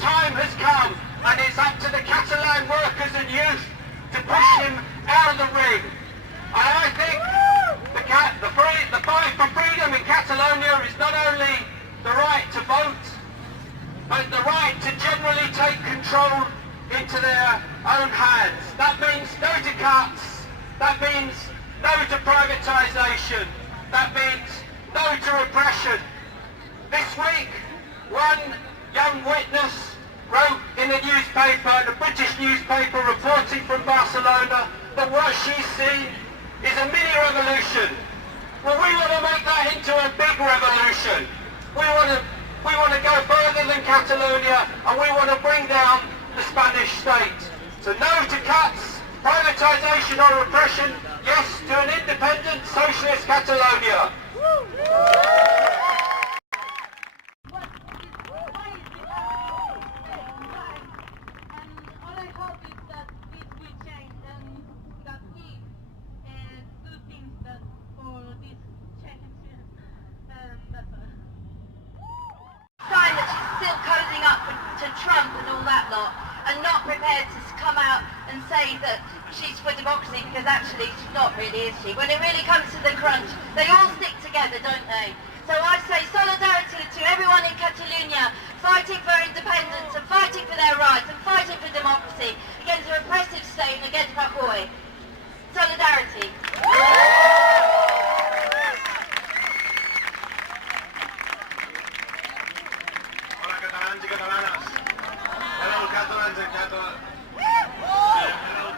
time has come, and it's up to the Catalan workers and youth to push him out of the ring. And I think the fight for freedom in Catalonia is not only the right to vote, but the right to generally take control into their own hands. That means no to cuts, that means no to privatisation, that means no to repression. This week, one young witness wrote in a newspaper, in a British newspaper reporting from Barcelona, that what she's seen is a mini revolution. Well, we want to make that into a big revolution. We want to go further than Catalonia, and we want to bring down the Spanish state. So no to cuts, privatisation or repression, yes to an independent socialist Catalonia. Trump and all that lot, and not prepared to come out and say that she's for democracy, because actually she's not really, is she? When it really comes to the crunch, they all stick together, don't they? So I say solidarity to everyone in Catalonia fighting for independence and fighting for their rights and fighting for democracy against a repressive state and against Rajoy. Solidarity. Catalans i catalanes. Hello, Catalans and Catalans. Hello.